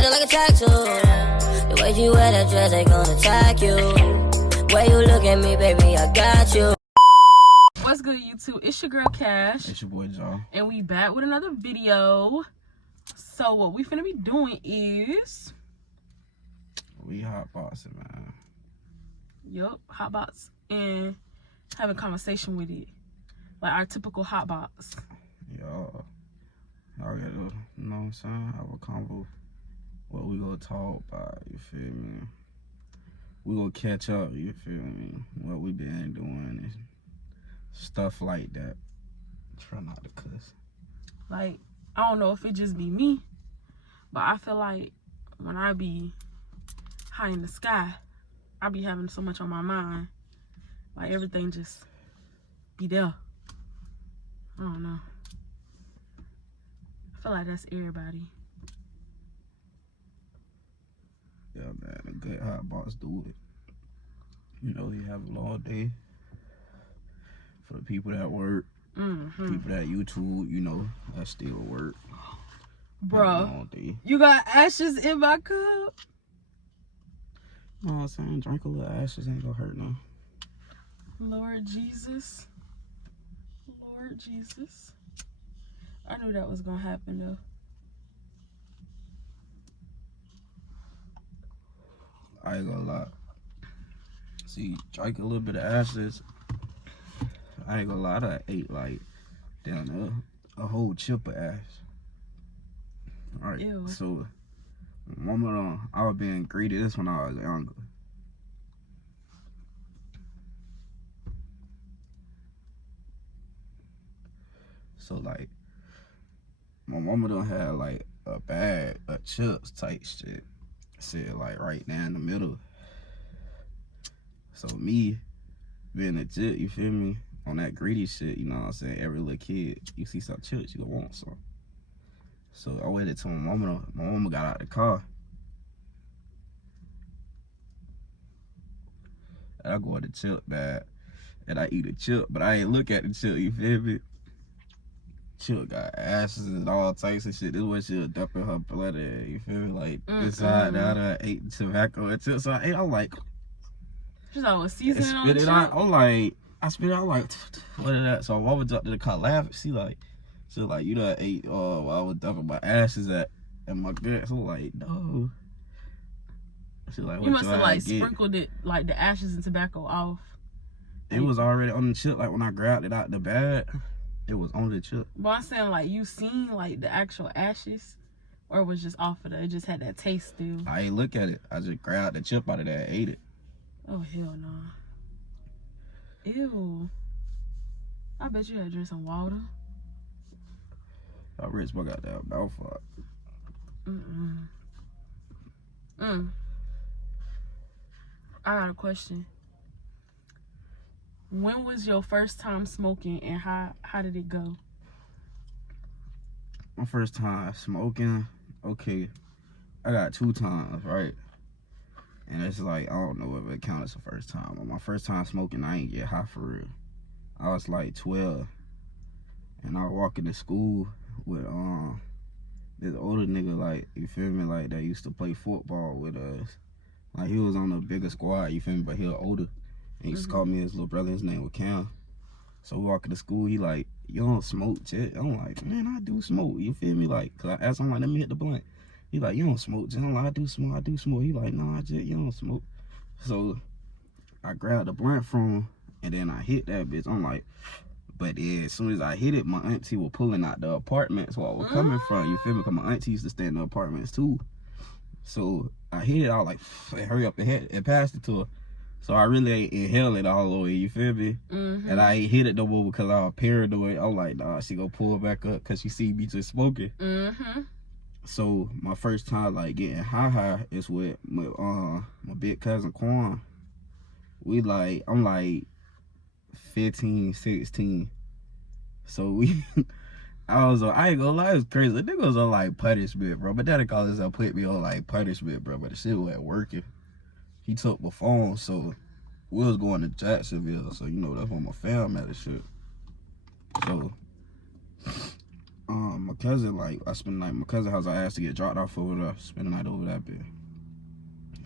feeling like a tattoo. The way you wear that dress, they gonna attack you. Way you look at me, baby, I got you. What's good, YouTube? It's your girl Cash. It's your boy John. And we back with another video. So what we finna be doing is we hotboxing, man. Yup, hotbox and having conversation with it. Like our typical hotbox. Y'all gotta, you know what I'm saying? Have a convo. What we gonna talk about, you feel me? We gonna catch up, you feel me? What we been doing and stuff like that. Try not to cuss. Like, I don't know if it just be me, but I feel like when I be high in the sky, I be having so much on my mind. Like, everything just be there. I don't know. I feel like that's everybody. Yeah, man, a good hotbox do it. You know, you have a long day. For the people that work, people that YouTube, you know, that still work. Bro, you got ashes in my cup? You know what I'm saying? Drink a little ashes ain't gonna hurt no. Lord Jesus. Lord Jesus. I knew that was gonna happen though. I ain't gonna lie. See, drink a little bit of ashes. I ain't gonna lie, I ate like down there a whole chip of ash. Alright, so mama I was being greedy this when I was younger. So like my mama done had like a bag of chips type shit. Said like right there in the middle. So me being a jit, you feel me? On that greedy shit, you know what I'm saying? Every little kid, you see some chips, you gonna want some. So I waited till my mama got out the car. And I go in the chip bag and I eat a chip, but I ain't look at the chip, you feel me? Chip got ashes and all types of shit. This is what she'll dump in her blood in, you feel me? Like inside out I ate the tobacco and chips. So I ate, I'm like, she's always seasoning on spit the it out. I'm like, I spit it out, I'm like, what is that? So my mama jumped in the car laughing. She like, you done ate while I was dumping my ashes at my guts. I'm like, no. She like, what you must have like get? sprinkled it, like the ashes and tobacco off. It was already on the chip. Like when I grabbed it out the bag, it was on the chip. But I'm saying, like, you seen like the actual ashes, or it was just off of it? It just had that taste still. I ain't look at it. I just grabbed the chip out of there and ate it. Oh hell no. Ew. I bet you had to drink some water. I rich boy got that mouth up. I got a question. When was your first time smoking and how did it go? My first time smoking, okay, I got 2 times, right? And it's like, I don't know if it counts as the first time. But my first time smoking, I ain't get high for real. I was like 12. And I was walking to school with this older nigga, like, you feel me, like, that used to play football with us. Like, he was on a bigger squad, you feel me, but he was older. And he used to call me his little brother, his name was Cam. So we walking to school, he like, you don't smoke, Jet? I'm like, man, I do smoke, you feel me? Like, cause I asked him, like, let me hit the blunt. He like, you don't smoke, Jet? I'm like, I do smoke. He like, nah, Jet, you don't smoke. So I grabbed the blunt from him, and then I hit that bitch. I'm like, but yeah, as soon as I hit it, my auntie was pulling out the apartments where I was coming from, you feel me? Cause my auntie used to stay in the apartments too. So I hit it, I was like, hurry up and passed it to her. So I really ain't inhale it all the way, you feel me? And I ain't hit it no more because I was paranoid. I'm like, nah, she gonna pull back up because she see me just smoking. So my first time like getting high is with my big cousin Quan. We like, I'm like 15, 16. So we, I ain't gonna lie, it was crazy. The nigga was on like punishment, bro. But daddy called himself put me on like punishment, bro. But the shit wasn't working. He took my phone, so we was going to Jacksonville. So, you know, that's where my fam at and shit. So, my cousin, like, I spent the night, my cousin house, I asked to get dropped off over there, spend the night over that bit.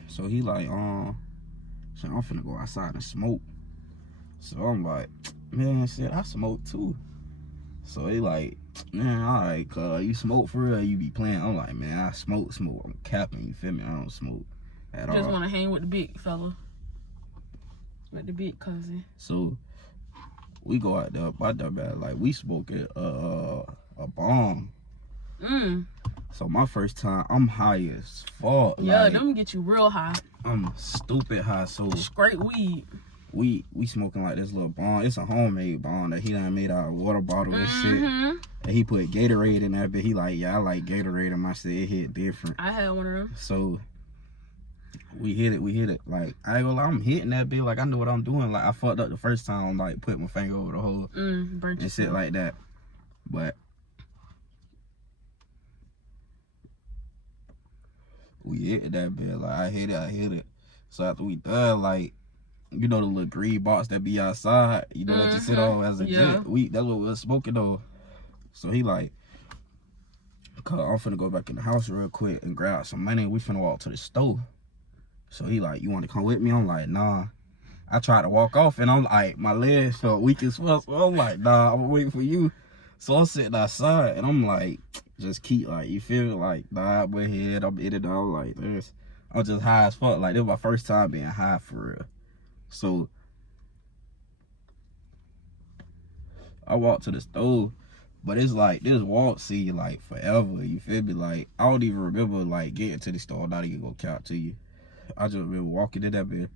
So he like, so I'm finna go outside and smoke. So I'm like, man, shit, I smoke too. So he like, man, alright, cuz you smoke for real, you be playing. I'm like, man, I smoke. I'm capping, you feel me? I don't smoke at all. Just wanna hang with the big fella. With the big cousin. So we go out there about that bad, like we smoke it a bomb. So my first time, I'm high as fuck. Yeah, like, them get you real high. I'm stupid high. So Straight weed. we smoking like this little bomb. It's a homemade bomb that he done made out of water bottle and shit. And he put Gatorade in that bit. He like, yeah, I like Gatorade in my shit. It hit different. I had one of them. So we hit it. Like, I ain't gonna lie, I'm hitting that bit. Like, I know what I'm doing. Like, I fucked up the first time, like, put my finger over the hole and shit like that. But we hit that bit. Like, I hit it. So after we done, like, you know the little green box that be outside, you know, that you sit on as a jet. That's what we was smoking though. So he like, cuz I'm finna go back in the house real quick and grab some money. We finna walk to the store. So he like, you want to come with me? I'm like, nah. I tried to walk off and I'm like, my legs felt weak as fuck. So I'm like, nah, I'm waiting for you. So I'm sitting outside and I'm like, just keep like, you feel me? Like, nah, my head, I'm in it. I'm like this. I'm just high as fuck. Like, this was my first time being high for real. So I walked to the stove, but it's like this walk see like forever. You feel me? Like, I don't even remember like getting to the store. Not even gonna count to you. I just remember walking in that bit,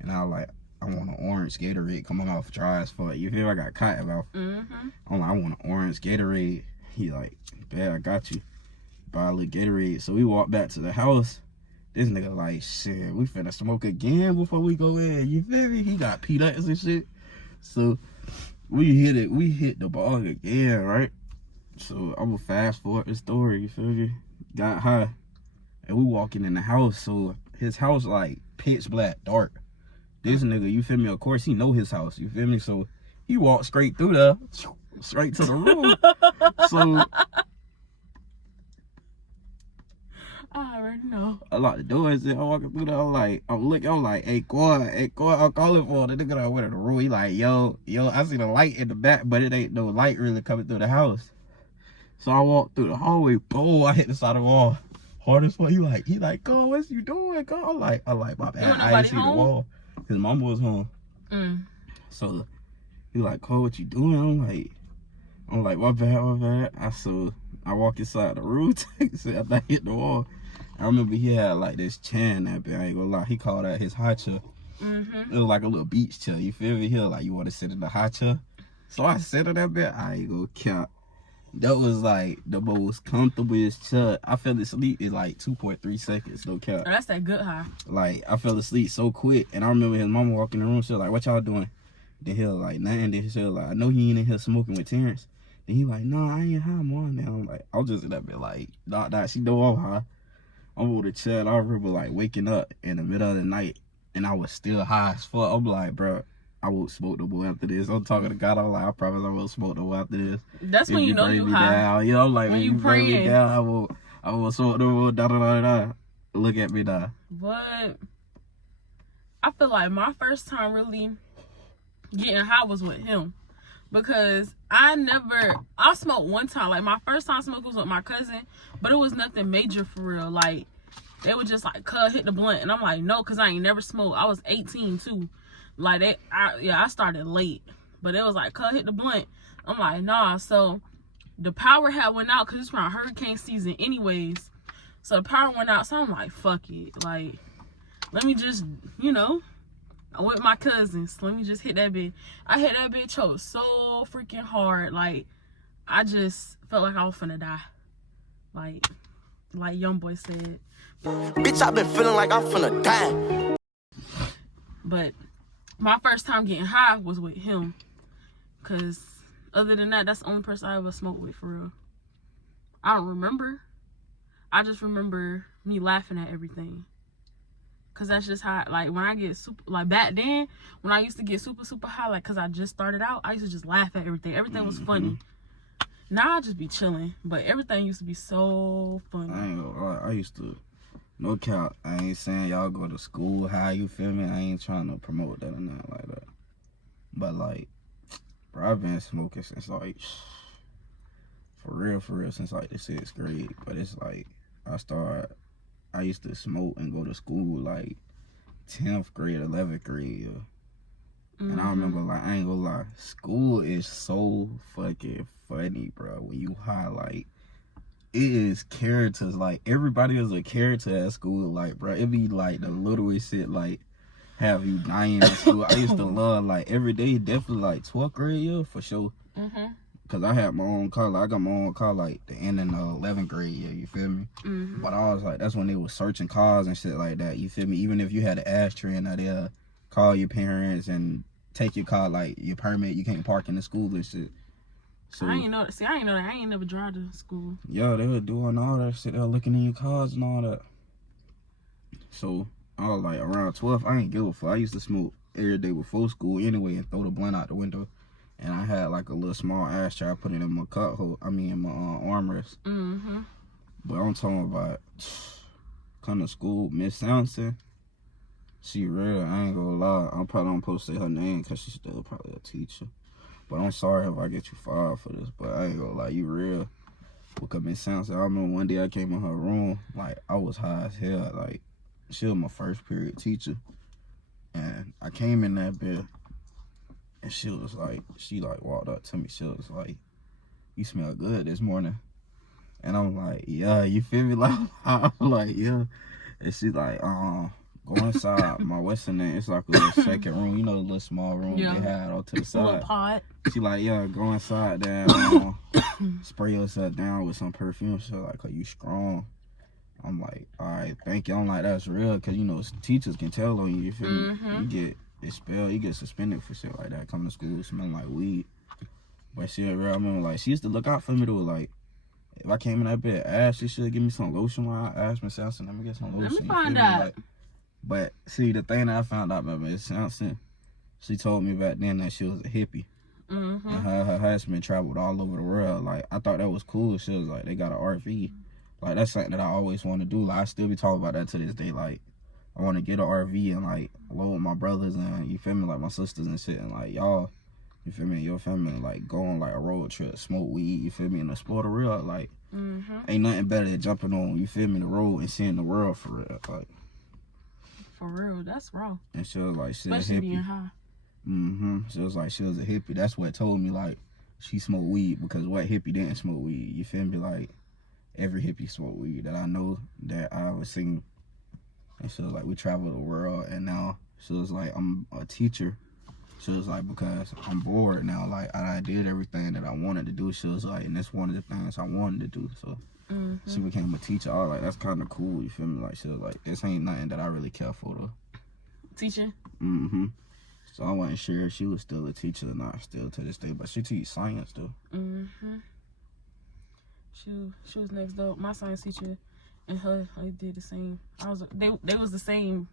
and I like, I want an orange Gatorade coming off dry as fuck. You feel me? I got cotton mouth. I'm like, I want an orange Gatorade. He like, bad, I got you. Buy a little Gatorade. So we walked back to the house. This nigga like, shit, we finna smoke again before we go in. You feel me? He got peanuts and shit. So we hit the ball again, right? So I'm gonna fast forward the story, you feel me? Got high. And we walking in the house, so his house like pitch black, dark. This nigga, you feel me? Of course he know his house, you feel me? So he walked straight through there, straight to the room. So I already know. I lock the door and I'm walking through there. I'm like, hey, Quad, I'm calling for the nigga that went in the room. He like, yo, I see the light in the back, but it ain't no light really coming through the house. So I walked through the hallway, boom, I hit the side of the wall. Hard as fuck. He like, God, what you doing, God? I'm like, my bad. I didn't see the wall. His mama was home. So he like, Cole, what you doing? I'm like, my bad. I walk inside the room, after I hit the wall. I remember he had like this chair in that bit. I ain't gonna lie. He called that his high chair. It was like a little beach chair. You feel me? He was like, you want to sit in the high chair? So I sat in that bit. I ain't gonna count. That was like the most comfortablest chair. I fell asleep in like 2.3 seconds. No cap. Oh, that's that good high. Like, I fell asleep so quick. And I remember his mama walking in the room. She was like, what y'all doing? Then he was like, nothing. Then she was like, I know he ain't in here smoking with Terrence. And he like, nah, I ain't high, Mom. Now I'm like, I was just in that bit like, nah, she know I'm high. I'm over the chat. I remember like waking up in the middle of the night and I was still high as fuck. I'm like, bro, I won't smoke no more after this. I'm talking to God. I'm like, I promise I won't smoke no more after this. That's when you know you high. Down. You know, I'm like, when you bring me down, I won't smoke no more. Da. Look at me now. But I feel like my first time really getting high was with him. Because I smoked one time. Like, my first time smoking was with my cousin, but it was nothing major for real. Like, they were just like, cuz, hit the blunt. And I'm like, no, because I ain't never smoked. I was 18 too. Like, I started late. But it was like, cuz, hit the blunt. I'm like, nah. So the power had went out because it's around hurricane season anyways. So the power went out. So I'm like, fuck it. Like, let me just, I'm with my cousins. Let me just hit that bitch. I hit that bitch so freaking hard. Like, I just felt like I was finna die. Like Young Boy said. Bitch, I've been feeling like I'm finna die. But my first time getting high was with him. Because other than that, that's the only person I ever smoked with for real. I don't remember. I just remember me laughing at everything. Cause that's just how, like, when I get super, like, back then, when I used to get super high, like, cause I just started out, I used to just laugh at everything. Everything was funny. Now I just be chilling, but everything used to be so funny. I ain't gonna lie, I used to, no cap, I ain't saying y'all go to school, how you feel me? I ain't trying to promote that or nothing like that. But like, bro, I've been smoking since like, for real, since like the 6th grade. But it's like, I used to smoke and go to school like 10th grade, 11th grade. And I remember, like, I ain't gonna lie, school is so fucking funny, bro. When you high, like, it is characters. Like, everybody is a character at school. Like, bro, it be like the littlest shit, like, have you dying in school. I used to love, like, every day, definitely, like, 12th grade year, for sure. Because I had my own car. Like, I got my own car, like, the end of the 11th grade year, you feel me? But I was like, that's when they was searching cars and shit like that, you feel me? Even if you had an ashtray in there, call your parents and take your car, like your permit, you can't park in the school and shit. So I ain't know that. I ain't never drive to school. Yeah, they were doing all that shit. They were looking in your cars and all that. So I was like, around 12, I ain't give a fuck. I used to smoke every day before school anyway and throw the blunt out the window. And I had like a little small ashtray. I put it in my cup hole. I mean, in my armrest. But I'm talking about come to school, Miss Sampson. She real, I ain't gonna lie. I'm probably don't supposed to say her name because she's still probably a teacher. But I'm sorry if I get you fired for this, but I ain't gonna lie, you real. Because Miss Sampson, I remember one day I came in her room, like, I was high as hell. Like, she was my first period teacher. And I came in that bed, and she walked up to me. She was like, you smell good this morning. And I'm like, yeah, you feel me? Like, I'm like, yeah. And she's like, go inside. My what's in there? It's like a little second room. You know the little small room they had off to the side. Little pot. She like, yeah, go inside there. Spray yourself down with some perfume. She like, are you strong? I'm like, all right, thank you. I'm like, that's real, because, you know, teachers can tell on you. You feel me? You get expelled. You get suspended for shit like that. Coming to school smelling like weed. But shit, real, I remember, like, she used to look out for me, though. Like, if I came in that bed, ask, she should give me some lotion while I asked Miss Sampson, let me get some lotion. Let me find out. Like, but see, the thing that I found out about Miss Sampson, she told me back then that she was a hippie. And her husband traveled all over the world. Like, I thought that was cool. She was like, they got an RV. Like, that's something that I always want to do. Like, I still be talking about that to this day. Like, I want to get an RV and, like, load my brothers and, you feel me, like, my sisters and shit. And, like, y'all, you feel me, your family, like, go on, like, a road trip, smoke weed, you feel me, and explore the real. Like, ain't nothing better than jumping on, you feel me, the road and seeing the world for real. Like, for real, that's raw. and she was like, she especially a hippie. being high. She was like, she was a hippie. That's what told me, like, she smoked weed, because what hippie didn't smoke weed? You feel me? Like, every hippie smoked weed that I know, that I was singing. And she was like, we travel the world, and now she was like, I'm a teacher. She was like, because I'm bored now, like, I did everything that I wanted to do. She was like, and that's one of the things I wanted to do. So she became a teacher. I was like, that's kind of cool, you feel me? Like, she was like, this ain't nothing that I really care for, though. Teaching? So I wasn't sure if she was still a teacher or not, still to this day, but she teach science, though. She was next door. My science teacher and her, they did the same. They was the same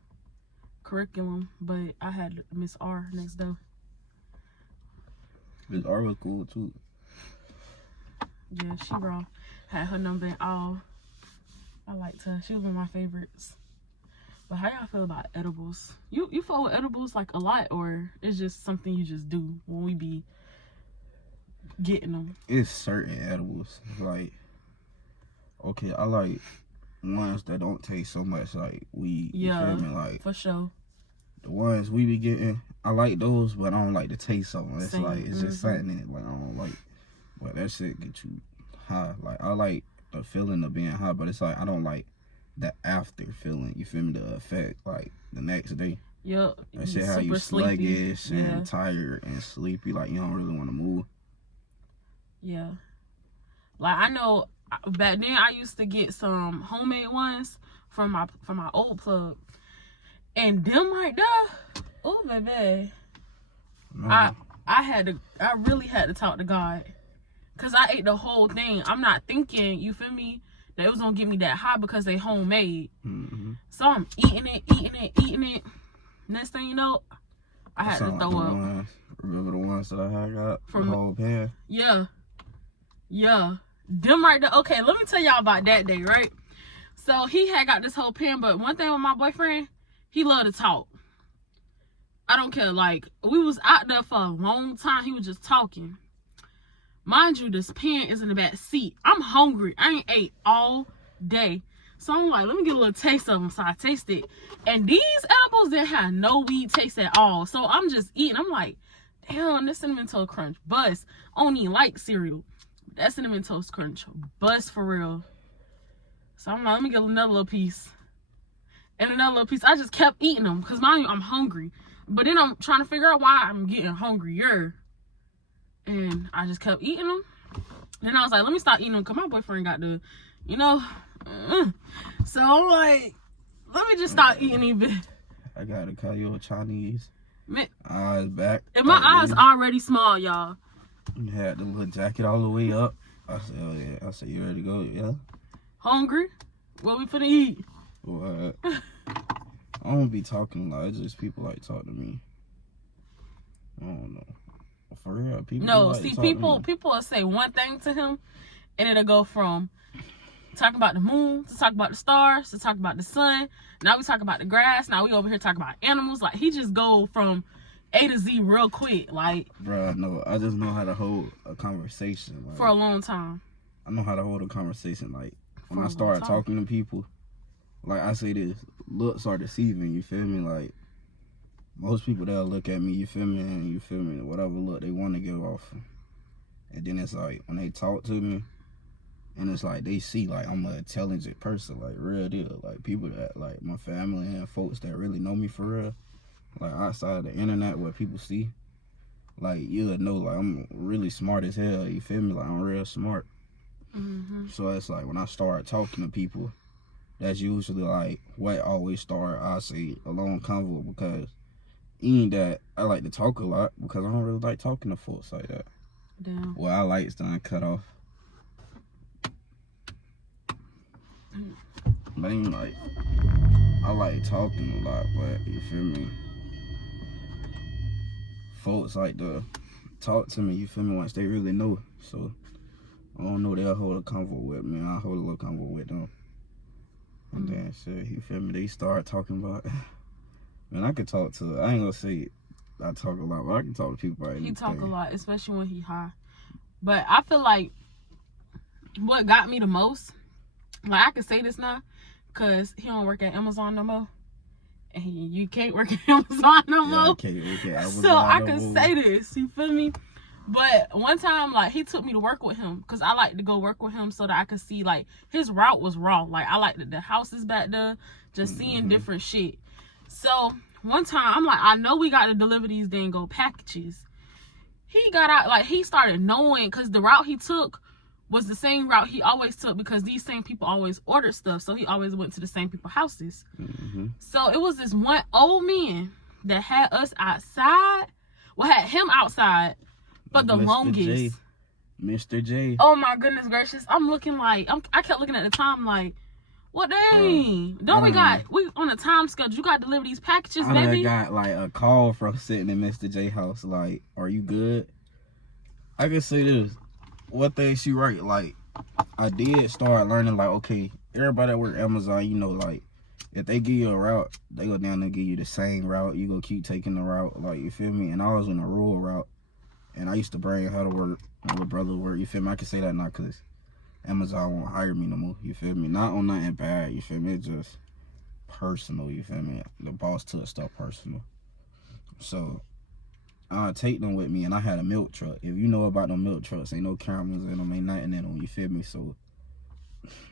curriculum, but I had Miss R next door. Miss R was cool, too. Yeah, she raw. Had her number and all. I liked her. She was one of my favorites. But how y'all feel about edibles? You follow edibles like a lot, or it's just something you just do when we be getting them? It's certain edibles. Like, okay, I like ones that don't taste so much like weed. Yeah, you feel me? Like, for sure. The ones we be getting, I like those, but I don't like the taste of them. It's Same. like, it's just something in it. Like, I don't like, but that shit get you high. Like, I like the feeling of being high, but it's like, I don't like the after feeling. You feel me? The effect, like, the next day. Yep. That shit how you sluggish and tired and sleepy. Like, you don't really want to move. Yeah. Like, I know back then I used to get some homemade ones from my old plug. And them right there, oh baby. I really had to talk to God. Cause I ate the whole thing. I'm not thinking, you feel me, that it was gonna get me that high because they homemade. So I'm eating it. Next thing you know, I had to throw up. Remember the ones that I had got from the whole pan? Yeah. Yeah. Them right there. Okay, let me tell y'all about that day, right? So he had got this whole pen, but one thing with my boyfriend, he loved to talk. I don't care. Like, we was out there for a long time. He was just talking. Mind you, this pen is in the back seat. I'm hungry. I ain't ate all day. So I'm like, let me get a little taste of them. So I tasted. And these edibles didn't have no weed taste at all. So I'm just eating. I'm like, damn, this Cinnamon Toast Crunch. Bust. I don't even like cereal. That Cinnamon Toast Crunch. Bust for real. So I'm like, let me get another little piece. And another little piece. I just kept eating them. Because mind you, I'm hungry. But then I'm trying to figure out why I'm getting hungrier. And I just kept eating them. Then I was like, let me stop eating them. Because my boyfriend got the, you know. So I'm like, let me just stop eating even. I gotta call you a Chinese. Man, Eyes back. and my eyes already small, y'all. You had the little jacket all the way up. I said, oh yeah. I said, you ready to go? Yeah. Hungry? What we finna eat? What? I don't be talking a lot. It's just people like talk to me. I don't know. For real, people. No, like see, to talk to me. people will say one thing to him, and it'll go from talking about the moon to talk about the stars to talk about the sun. Now we talk about the grass. Now we over here talking about animals. Like, he just go from A to Z real quick. Like, Bruh, no, I just know how to hold a conversation. Like, for a long time. I know how to hold a conversation. Like, when For a I start long time. talking to people, like I say this, looks are deceiving, you feel me? Like, most people, they'll look at me, you feel me, and you feel me, whatever look they want to give off. And then it's like, when they talk to me, and it's like, they see, like, I'm an intelligent person, like, real deal. Like, people that, like, my family and folks that really know me for real, like, outside of the internet, where people see, like, you'll know, like, I'm really smart as hell, you feel me? Like, I'm real smart. Mm-hmm. So it's like, when I start talking to people, that's usually, like, what always start, I say, a long convo, because even that, I like to talk a lot, because I don't really like talking to folks like that. Damn. Well, I lights done cut off. But ain't like, I like talking a lot, but you feel me? Folks like to talk to me, you feel me, once they really know. So, I don't know, they'll hold a convo with me, I'll hold a little convo with them. And then shit, you feel me, they start talking about, man, I could talk to, I ain't gonna say I talk a lot, but I can talk to people about anything. He talk a lot, especially when he high. But I feel like what got me the most, like, I can say this now, because he don't work at Amazon no more. And you can't work at Amazon no more. Okay. So I can say this, you feel me? But one time, like, he took me to work with him, because I like to go work with him so that I could see, like, his route was raw. Like, I like the houses back there, just seeing different shit. So one time, I'm like, I know we got to deliver these dang old packages. He got out, like, he started knowing, because the route he took was the same route he always took, because these same people always ordered stuff. So he always went to the same people's houses. Mm-hmm. So it was this one old man that had us outside. Well, had him outside for the longest. Mr. J. Oh my goodness gracious. I'm looking like, I kept looking at the time like, what dang? Don't we on a time schedule. You got to deliver these packages, baby. I got like a call from sitting in Mr. J house. Like, are you good? I can say this. One thing she right, like, I did start learning, like, okay, everybody that work Amazon, you know, like, if they give you a route, they go down and give you the same route. You go keep taking the route, like, you feel me? And I was in a rural route, and I used to bring her to work, my little brother to work, you feel me? I can say that now because Amazon won't hire me no more, you feel me? Not on nothing bad, you feel me? It's just personal, you feel me? The boss took stuff personal. So I take them with me, and I had a milk truck. If you know about them milk trucks, ain't no cameras in them, ain't nothing in them, you feel me? So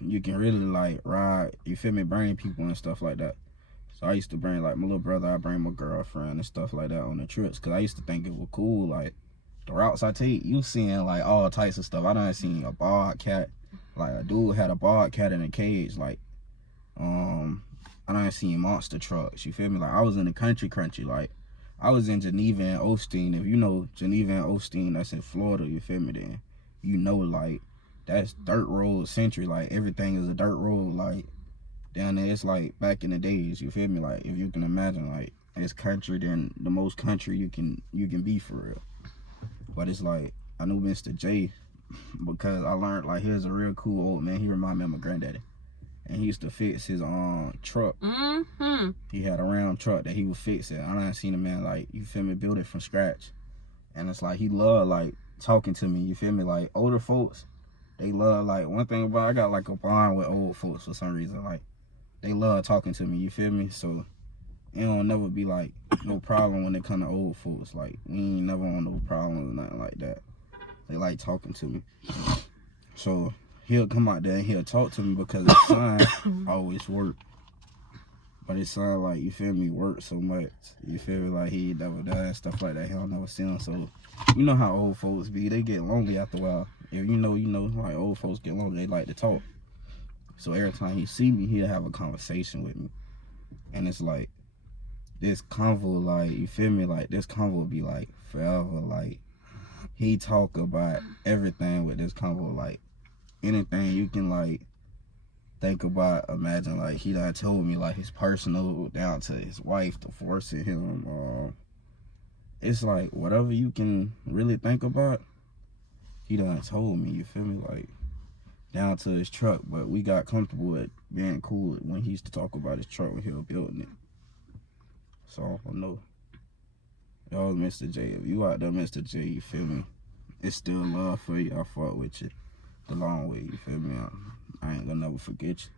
you can really, like, ride, you feel me, bring people and stuff like that. So I used to bring, like, my little brother, I bring my girlfriend and stuff like that on the trips, because I used to think it was cool, like, the routes I take, you seeing, like, all types of stuff. I done seen a bobcat, like, a dude had a bobcat in a cage, like, I done seen monster trucks, you feel me? Like, I was in the country, like, I was in Geneva and Osteen. If you know Geneva and Osteen, that's in Florida, you feel me, then you know, like, that's dirt road century. Like, everything is a dirt road. Like, down there, it's like back in the days, you feel me? Like, if you can imagine, like, it's country, then the most country you can be for real. But it's like, I knew Mr. J, because I learned like he was a real cool old man. He reminded me of my granddaddy. And he used to fix his truck. Mm-hmm. He had a Ram truck that he would fix it. I done seen a man, like, you feel me, build it from scratch. And it's like he loved like talking to me, you feel me? Like older folks, they love, like, one thing about, I got like a bond with old folks for some reason. Like, they love talking to me, you feel me? So it don't never be like no problem when it come to old folks. Like, we ain't never on no problems or nothing like that. They like talking to me. So he'll come out there and he'll talk to me because his son always work. But his son, like, you feel me, work so much. You feel me, like, he never died, stuff like that. He don't never see him. So, you know how old folks be. They get lonely after a while. If you know, like, old folks get lonely. They like to talk. So every time he see me, he'll have a conversation with me. And it's like, this convo, like, you feel me, like, this convo be, like, forever. Like, he talk about everything with this convo, like, anything you can, like, think about, imagine, like, he done told me, like, his personal down to his wife divorcing him. It's like, whatever you can really think about, he done told me, you feel me, like, down to his truck. But we got comfortable at being cool when he used to talk about his truck when he was building it. So, I know. Y'all, Mr. J, if you out there, Mr. J, you feel me, it's still love for you. I fought with you the long way, you feel me? I ain't gonna never forget you.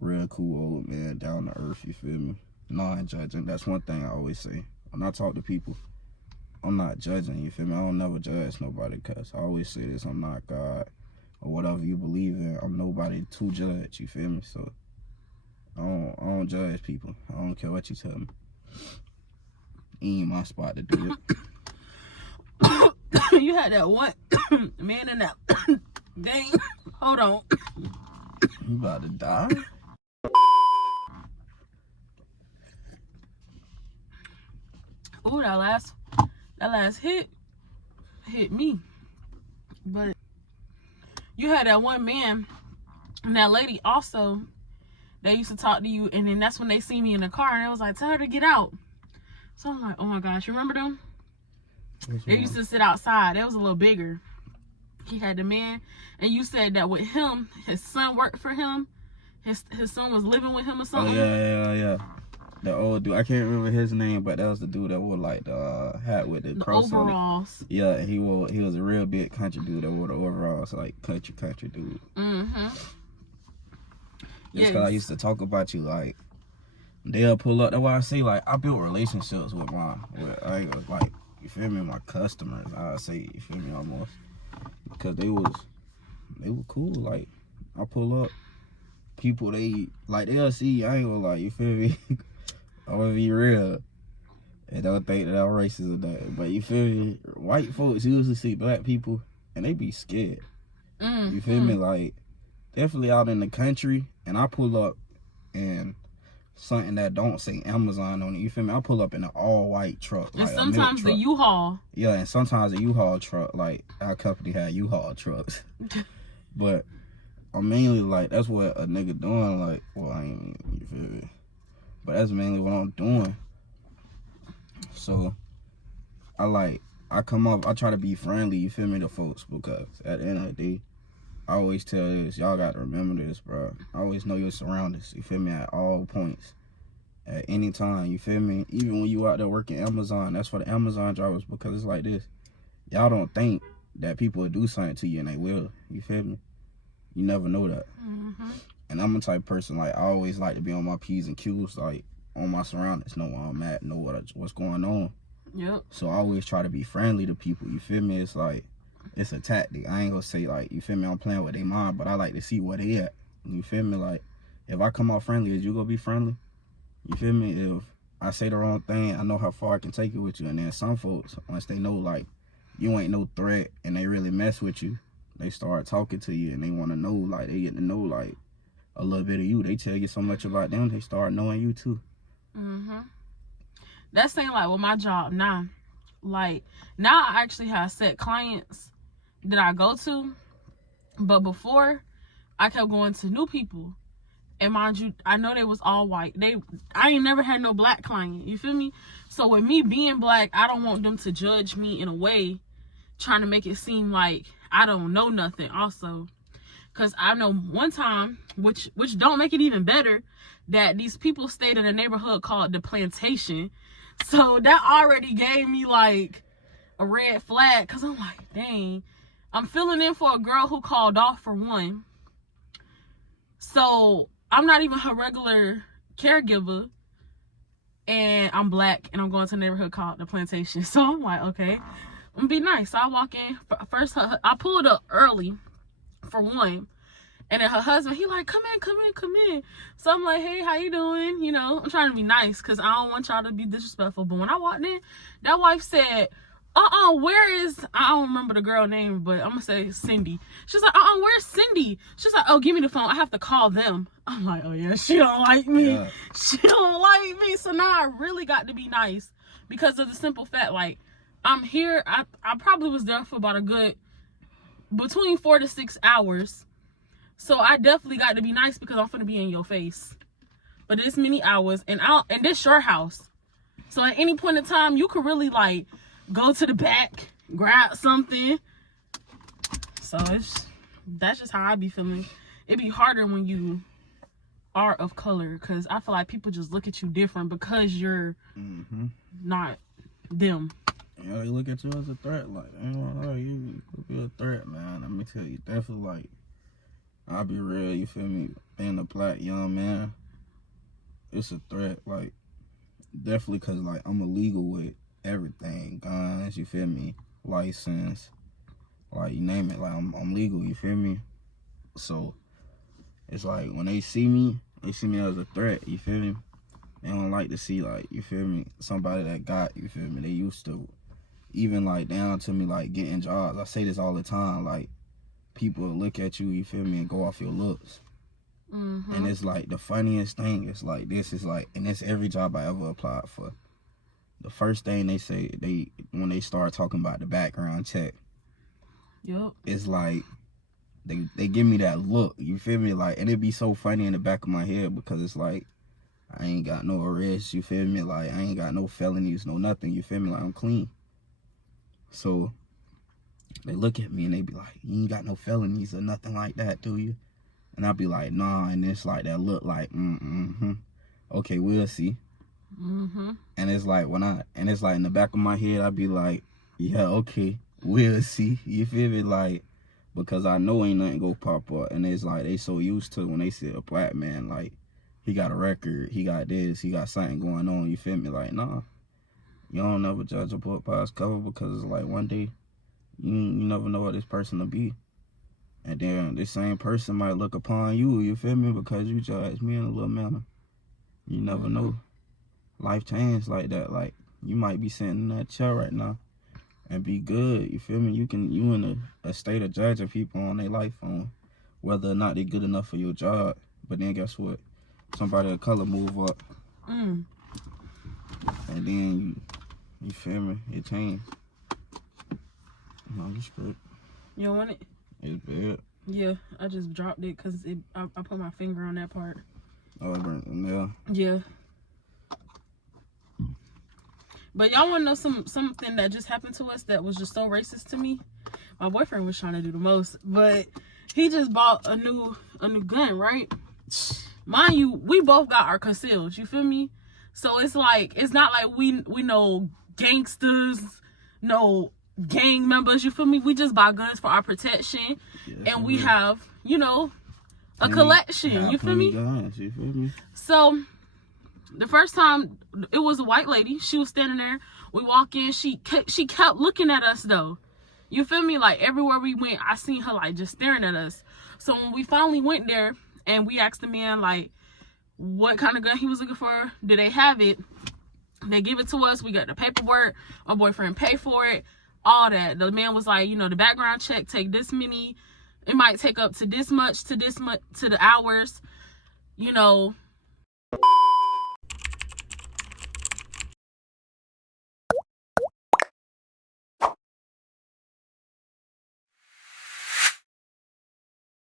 Real cool old man, down to earth, you feel me? Non-judging. That's one thing I always say. When I talk to people, I'm not judging, you feel me? I don't never judge nobody, because I always say this, I'm not God or whatever you believe in. I'm nobody to judge, you feel me? So I don't judge people. I don't care what you tell me. Ain't my spot to do it. You had that one man in that dang. Hold on. You about to die? Ooh, that last hit me. But you had that one man and that lady also. They used to talk to you, and then that's when they see me in the car, and I was like, tell her to get out. So I'm like, oh my gosh, you remember them? They used to sit outside. It was a little bigger. He had the man, and you said that with him, his son worked for him. His son was living with him or something. Oh yeah. The old dude, I can't remember his name, but that was the dude that wore like the hat with the cross overalls. On it. Yeah, he was a real big country dude that wore the overalls, like country dude. Mm-hmm. Just because I used to talk about you, like, they'll pull up. That's why I say, like, I built relationships with like, you feel me, my customers, I say, you feel me, almost. Because they were cool. Like, I pull up, people, they'll see, I ain't gonna lie, you feel me? I'm gonna be real. And don't think that I'm racist or nothing. But you feel me? White folks usually see black people, and they be scared. You feel me? Like, definitely out in the country, and I pull up in something that don't say Amazon on it, you feel me? I pull up in an all-white truck. And like sometimes the U-Haul. Yeah, and sometimes a U-Haul truck, like, our company had U-Haul trucks. But I'm mainly, like, that's what a nigga doing, like, well, I ain't, you feel me? But that's mainly what I'm doing. So, I come up, I try to be friendly, you feel me, to folks, because at the end of the day, I always tell this, y'all got to remember this, bro. I always know your surroundings, you feel me, at all points. At any time, you feel me? Even when you out there working Amazon, that's for the Amazon drivers, because it's like this. Y'all don't think that people will do something to you, and they will, you feel me? You never know that. Mm-hmm. And I'm the type of person, like, I always like to be on my P's and Q's, like, on my surroundings, know where I'm at, know what's going on. Yep. So I always try to be friendly to people, you feel me? It's like, it's a tactic. I ain't gonna say, like, you feel me, I'm playing with their mind, but I like to see where they at. You feel me? Like, if I come out friendly, is you gonna be friendly? You feel me? If I say the wrong thing, I know how far I can take it with you. And then some folks, once they know, like, you ain't no threat and they really mess with you, they start talking to you and they want to know, like, they get to know, like, a little bit of you. They tell you so much about them, they start knowing you too. Mm-hmm. That's saying, like, with my job now. Like, now I actually have set clients that I go to. But before, I kept going to new people. And mind you, I know they was all white. I ain't never had no black client. You feel me? So with me being black, I don't want them to judge me in a way, trying to make it seem like I don't know nothing also. Because I know one time, which don't make it even better, that these people stayed in a neighborhood called the Plantation. So that already gave me like a red flag, because I'm like, dang, I'm filling in for a girl who called off for one. So I'm not even her regular caregiver, and I'm black, and I'm going to a neighborhood called the Plantation. So I'm like, okay, I'm gonna be nice. So I walk in. First, I pulled up early for one, and then her husband, he like, come in. So I'm like, hey, how you doing? You know, I'm trying to be nice because I don't want y'all to be disrespectful. But when I walked in, that wife said, where is, I don't remember the girl name, but I'm gonna say Cindy. She's like, where's Cindy? She's like, oh, give me the phone, I have to call them. I'm like, oh yeah, she don't like me. Yeah. She don't like me. So now I really got to be nice because of the simple fact, like, I'm here, I probably was there for about a good, between 4 to 6 hours. So I definitely got to be nice because I'm finna be in your face for this many hours, and this your house. So at any point in time, you could really like go to the back, grab something. So that's just how I be feeling. It be harder when you are of color, because I feel like people just look at you different because you're not them. Yeah, they look at you as a threat. Like, you could be a threat, man. Let me tell you, definitely, like, I'll be real, you feel me? Being a black young man, it's a threat. Like, definitely, because, like, I'm illegal with everything. Guns, you feel me? License, like, you name it. Like, I'm legal, you feel me? So, it's like, when they see me as a threat, you feel me? They don't like to see, like, you feel me, somebody that got, you feel me? They used to, even, like, down to me, like, getting jobs. I say this all the time, like, people look at you, you feel me, and go off your looks. And it's, like, the funniest thing is, like, this is, like, and it's every job I ever applied for. The first thing they say, when they start talking about the background check, it's, like, they give me that look, you feel me? Like, and it'd be so funny in the back of my head because it's, like, I ain't got no arrests, you feel me? Like, I ain't got no felonies, no nothing, you feel me? Like, I'm clean. So, they look at me and they be like, you ain't got no felonies or nothing like that, do you? And I be like, nah, and it's like that look like, okay, we'll see. And it's like, it's like in the back of my head, I be like, yeah, okay, we'll see. You feel me? Like, because I know ain't nothing go pop up. And it's like, they so used to when they see a black man, like, he got a record, he got this, he got something going on, you feel me? Like, nah, you don't never judge a book by its cover, because it's like one day, you never know what this person will be. And then this same person might look upon you, you feel me, because you judge me in a little manner. You never know. Life changes like that. Like, you might be sitting in that chair right now and be good, you feel me? You in a state of judging people on their life, on whether or not they're good enough for your job. But then guess what? Somebody of color move up. And then you feel me? It changed. No, it's good. You want it? It's bad. Yeah, I just dropped it because I put my finger on that part. Oh, yeah. Yeah. But y'all want to know something that just happened to us that was just so racist to me? My boyfriend was trying to do the most, but he just bought a new gun, right? Mind you, we both got our conceals, you feel me? So it's like, it's not like we know gangsters, no gang members, you feel me? We just buy guns for our protection, and we have, a collection, you feel me? Guns, you feel me? So the first time, it was a white lady. She was standing there. We walk in. She kept looking at us though. You feel me? Like everywhere we went, I seen her like just staring at us. So when we finally went there and we asked the man like what kind of gun he was looking for, did they have it? They give it to us. We got the paperwork. My boyfriend paid for it. All that. The man was like, the background check take this many. It might take up to this much to the hours.